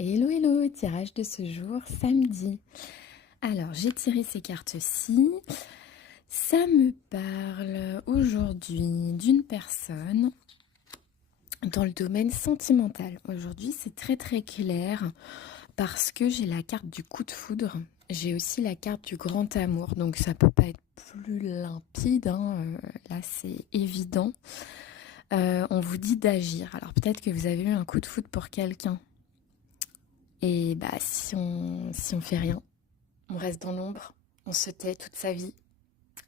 Hello hello, tirage de ce jour, samedi. Alors, j'ai tiré ces cartes-ci. Ça me parle aujourd'hui d'une personne dans le domaine sentimental. Aujourd'hui, c'est très très clair parce que j'ai la carte du coup de foudre. J'ai aussi la carte du grand amour, donc ça peut pas être plus limpide, hein. Là, c'est évident. On vous dit d'agir. Alors peut-être que vous avez eu un coup de foudre pour quelqu'un. Et bah si on fait rien, on reste dans l'ombre, on se tait toute sa vie,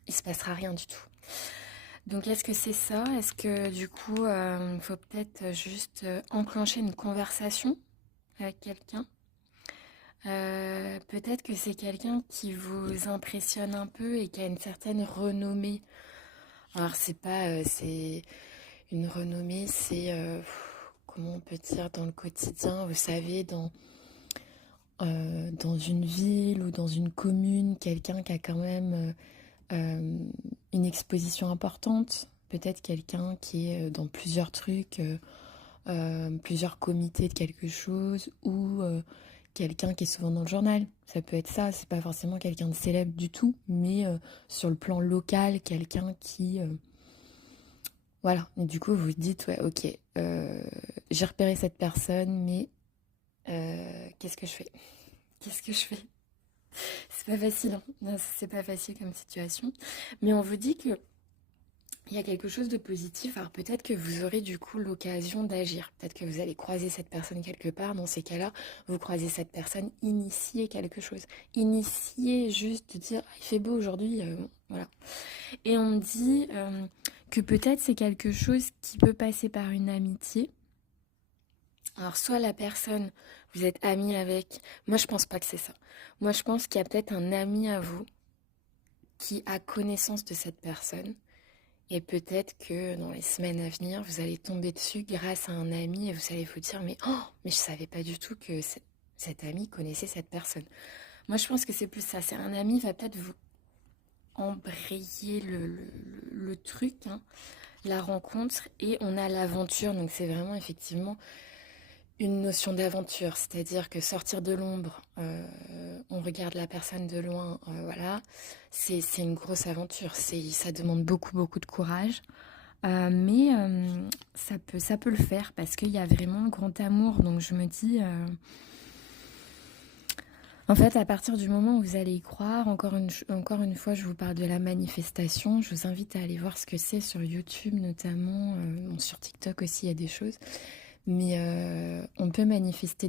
il se passera rien du tout. Donc est-ce que c'est ça? Est-ce que du coup, il faut peut-être juste enclencher une conversation avec quelqu'un? Peut-être que c'est quelqu'un qui vous impressionne un peu et qui a une certaine renommée. Alors c'est une renommée, comment on peut dire dans le quotidien, vous savez, dans une ville ou dans une commune, quelqu'un qui a quand même une exposition importante, peut-être quelqu'un qui est dans plusieurs trucs, plusieurs comités de quelque chose, ou quelqu'un qui est souvent dans le journal. Ça peut être ça, c'est pas forcément quelqu'un de célèbre du tout, mais sur le plan local, quelqu'un qui... voilà, et du coup vous vous dites, ouais, ok, j'ai repéré cette personne, mais qu'est-ce que je fais? Qu'est-ce que je fais? C'est pas facile, hein. Non, c'est pas facile comme situation. Mais on vous dit que il y a quelque chose de positif. Alors peut-être que vous aurez du coup l'occasion d'agir. Peut-être que vous allez croiser cette personne quelque part. Dans ces cas-là, vous croisez cette personne, initier quelque chose. Initier juste de dire ah, il fait beau aujourd'hui, voilà. Et on me dit que peut-être c'est quelque chose qui peut passer par une amitié. Alors, soit la personne, vous êtes ami avec. Moi, je pense pas que c'est ça. Moi, je pense qu'il y a peut-être un ami à vous qui a connaissance de cette personne. Et peut-être que dans les semaines à venir, vous allez tomber dessus grâce à un ami et vous allez vous dire, mais je savais pas du tout que cet ami connaissait cette personne. Moi, je pense que c'est plus ça. C'est un ami va peut-être vous embrayer le truc, hein, la rencontre, et on a l'aventure. Donc, c'est vraiment effectivement une notion d'aventure, c'est-à-dire que sortir de l'ombre, on regarde la personne de loin, voilà, c'est une grosse aventure. Ça demande beaucoup, beaucoup de courage, mais ça peut le faire parce qu'il y a vraiment le grand amour. Donc je me dis, en fait, à partir du moment où vous allez y croire, encore une fois, je vous parle de la manifestation. Je vous invite à aller voir ce que c'est sur YouTube notamment, bon, sur TikTok aussi, il y a des choses. Mais on peut manifester